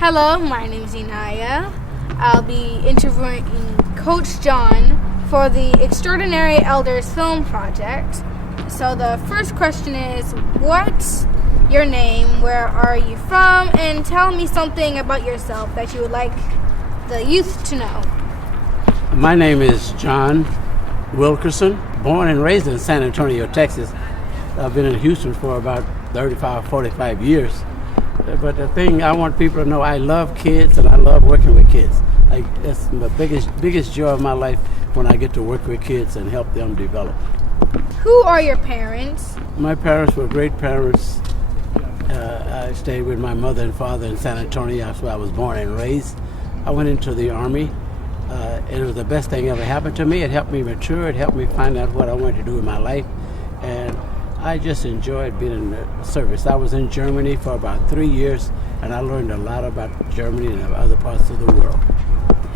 Hello, my name is Inaya. I'll be interviewing Coach John for the Extraordinary Elders Film Project. So the first question is, what's your name, where are you from, and tell me something about yourself that you would like the youth to know. My name is John Wilkerson, born and raised in San Antonio, Texas. I've been in Houston for about 45 years. But the thing I want people to know, I love kids and I love working with kids. That's the biggest joy of my life when I get to work with kids and help them develop. Who are your parents? My parents were great parents. I stayed with my mother and father in San Antonio. That's where I was born and raised. I went into the Army. It was the best thing ever happened to me. It helped me mature. It helped me find out what I wanted to do in my life. And I just enjoyed being in the service. I was in Germany for about 3 years, and I learned a lot about Germany and other parts of the world.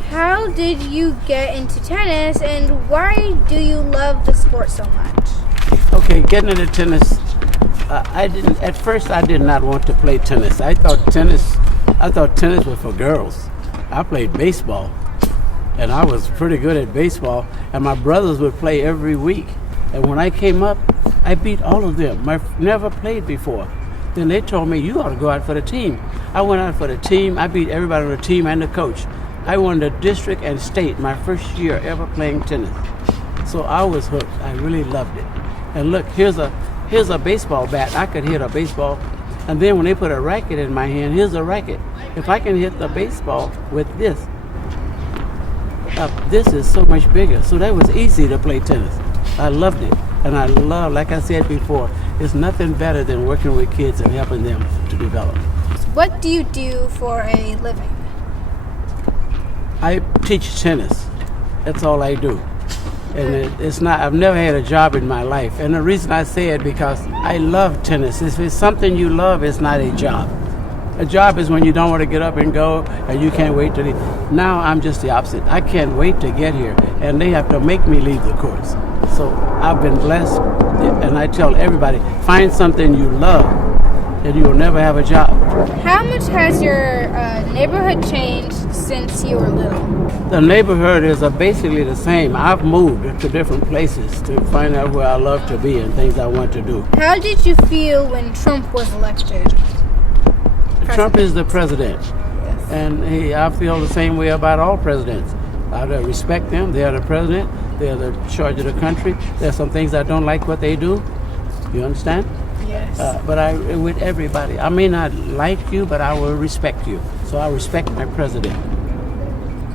How did you get into tennis, and why do you love the sport so much? Okay, getting into tennis, at first I did not want to play tennis. I thought tennis was for girls. I played baseball, and I was pretty good at baseball, and my brothers would play every week. And when I came up, I beat all of them. I never played before. Then they told me, you ought to go out for the team. I went out for the team. I beat everybody on the team and the coach. I won the district and state my first year ever playing tennis. So I was hooked. I really loved it. And look, here's a baseball bat. I could hit a baseball. And then when they put a racket in my hand, here's a racket. If I can hit the baseball with this is so much bigger. So that was easy to play tennis. I loved it. And I love, like I said before, it's nothing better than working with kids and helping them to develop. What do you do for a living? I teach tennis. That's all I do. And I've never had a job in my life. And the reason I say it because I love tennis. If it's something you love, it's not a job. A job is when you don't want to get up and go and you can't wait to leave. Now I'm just the opposite. I can't wait to get here, and they have to make me leave the course. So I've been blessed, and I tell everybody, find something you love and you will never have a job. How much has your neighborhood changed since you were little? The neighborhood is basically the same. I've moved to different places to find out where I love to be and things I want to do. How did you feel when Trump was elected? Trump is the president. Yes. And I feel the same way about all presidents. I respect them. They are the president. They are the charge of the country. There's some things I don't like what they do. You understand? Yes. But with everybody. I may not like you, but I will respect you. So I respect my president.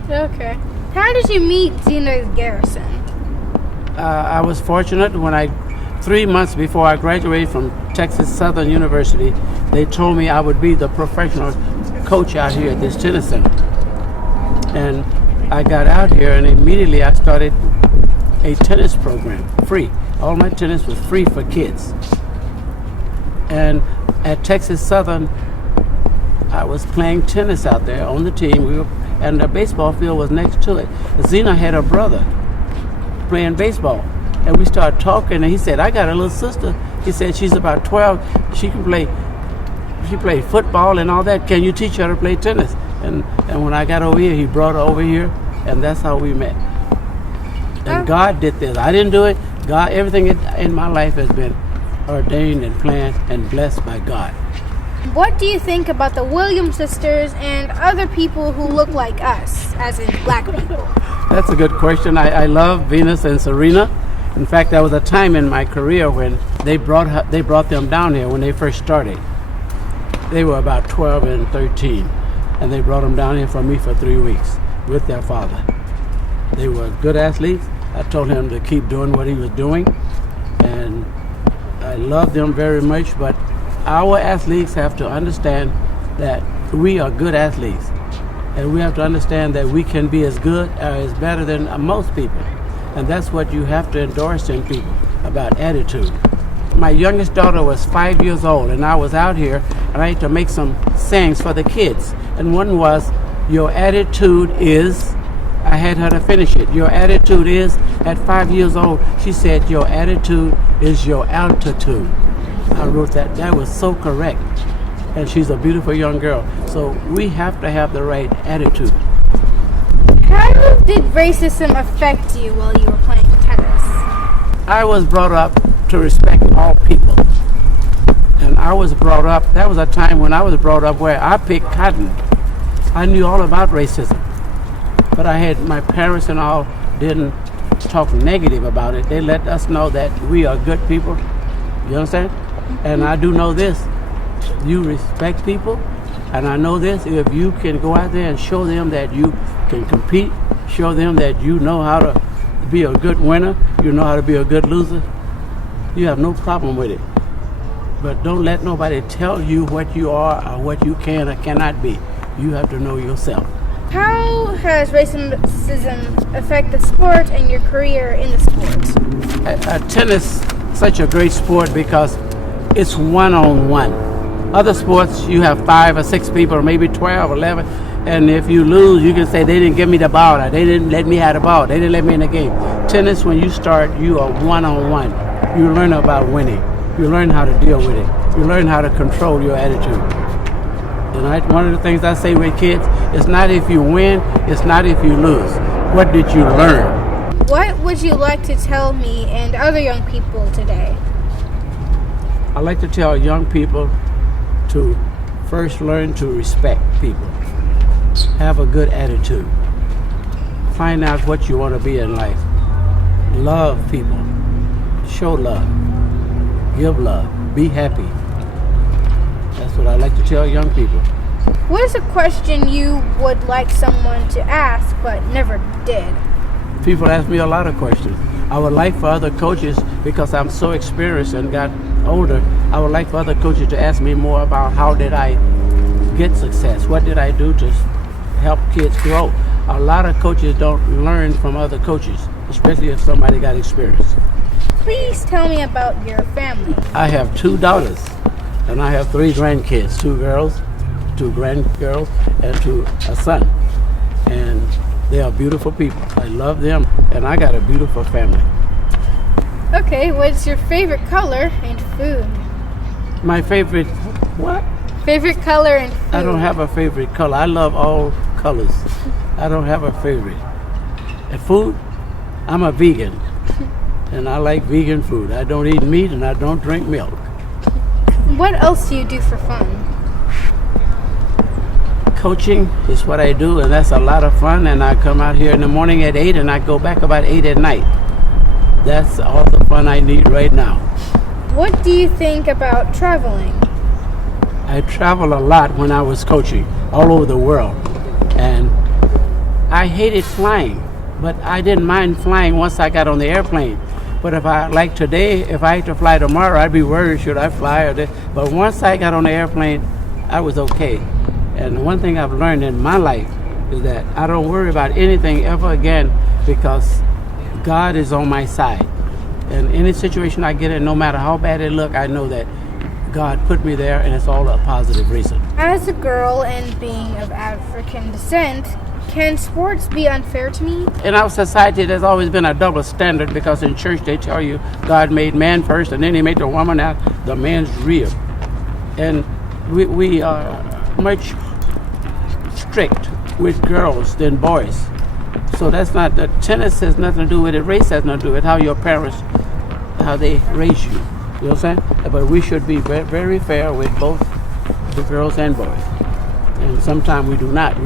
Okay. How did you meet Zenas Garrison? I was fortunate when 3 months before I graduated from Texas Southern University, they told me I would be the professional coach out here at this tennis center. And I got out here and immediately I started a tennis program, free. All my tennis was free for kids. And at Texas Southern, I was playing tennis out there on the team, and the baseball field was next to it. Zena had a brother playing baseball, and we started talking, and he said, I got a little sister. He said, she's about 12. She played football and all that. Can you teach her to play tennis? And when I got over here, he brought her over here, and that's how we met. And God did this. I didn't do it. God, everything in my life has been ordained and planned and blessed by God. What do you think about the Williams sisters and other people who look like us, as in black people? That's a good question. I love Venus and Serena. In fact, there was a time in my career when they brought them down here when they first started. They were about 12 and 13, and they brought them down here for me for 3 weeks with their father. They were good athletes. I told him to keep doing what he was doing, and I love them very much, but our athletes have to understand that we are good athletes, and we have to understand that we can be as good or as better than most people, and that's what you have to endorse in people, about attitude. My youngest daughter was 5 years old, and I was out here, and I had to make some sayings for the kids, and one was, your attitude is, I had her to finish it. Your attitude is, at 5 years old, she said, your attitude is your altitude. I wrote that. That was so correct. and she's a beautiful young girl. So we have to have the right attitude. How did racism affect you while you were playing tennis? I was brought up to respect all people. And I was brought up, that was a time when I was brought up where I picked cotton. I knew all about racism. But I had, my parents and all didn't talk negative about it. They let us know that we are good people. You understand? And I do know this. You respect people. And I know this, if you can go out there and show them that you can compete, show them that you know how to be a good winner, you know how to be a good loser, you have no problem with it. But don't let nobody tell you what you are or what you can or cannot be. You have to know yourself. How has racism affect the sport and your career in the sport? Tennis is such a great sport because it's one-on-one. Other sports, you have 5 or 6 people, or maybe 12, 11, and if you lose, you can say they didn't give me the ball, or they didn't let me have the ball, they didn't let me in the game. Tennis, when you start, you are one-on-one. You learn about winning. You learn how to deal with it. You learn how to control your attitude. And one of the things I say with kids, it's not if you win, it's not if you lose. What did you learn? What would you like to tell me and other young people today? I like to tell young people to first learn to respect people. Have a good attitude. Find out what you want to be in life. Love people. Show love. Give love. Be happy. That's what I like to tell young people. What is a question you would like someone to ask but never did? People ask me a lot of questions. I would like for other coaches, because I'm so experienced and got older, I would like for other coaches to ask me more about how did I get success? What did I do to help kids grow? A lot of coaches don't learn from other coaches, especially if somebody got experience. Please tell me about your family. I have 2 daughters, and I have 3 grandkids, 2 girls, 2 grandgirls, and a son. And they are beautiful people. I love them, and I got a beautiful family. Okay, what's your favorite color and food? My favorite, what? Favorite color and food. I don't have a favorite color. I love all colors. I don't have a favorite. And food, I'm a vegan, and I like vegan food. I don't eat meat, and I don't drink milk. What else do you do for fun? Coaching is what I do, and that's a lot of fun. And I come out here in the morning at 8, and I go back about 8 at night. That's all the fun I need right now. What do you think about traveling? I traveled a lot when I was coaching all over the world, and I hated flying, but I didn't mind flying once I got on the airplane. But if I, like today, if I had to fly tomorrow, I'd be worried, should I fly or this? But once I got on the airplane, I was okay. And one thing I've learned in my life is that I don't worry about anything ever again, because God is on my side. And any situation I get in, no matter how bad it look, I know that God put me there, and it's all a positive reason. As a girl and being of African descent, can sports be unfair to me? In our society, there's always been a double standard, because in church they tell you God made man first, and then he made the woman out the man's rib. And we are much strict with girls than boys. So that's not, the tennis has nothing to do with it, race has nothing to do with it, how your parents, how they raise you. You know what I'm saying? But we should be very, very fair with both the girls and boys. And sometimes we do not.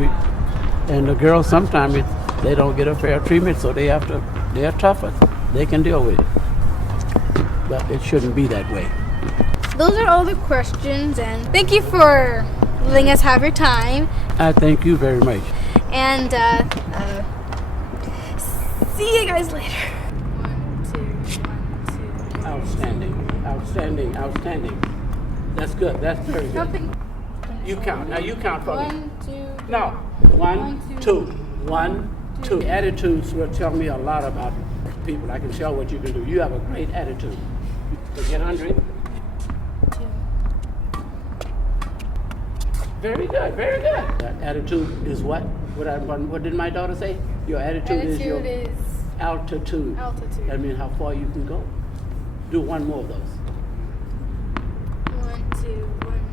And the girls, sometimes they don't get a fair treatment, so they're tougher. They can deal with it. But it shouldn't be that way. Those are all the questions, and thank you for letting us have your time. I thank you very much. And see you guys later. 1, 2, 1, 2. Outstanding, outstanding, outstanding. That's good. That's very good. Something. You count. Now you count for me. 1, 2. No. 1, 2. 1, 2. Attitudes will tell me a lot about people. I can tell what you can do. You have a great attitude. So get under it. 2. Very good, very good. That attitude is what? What did my daughter say? Your attitude is your altitude. Altitude. That means how far you can go. Do one more of those. 1, 2, 1.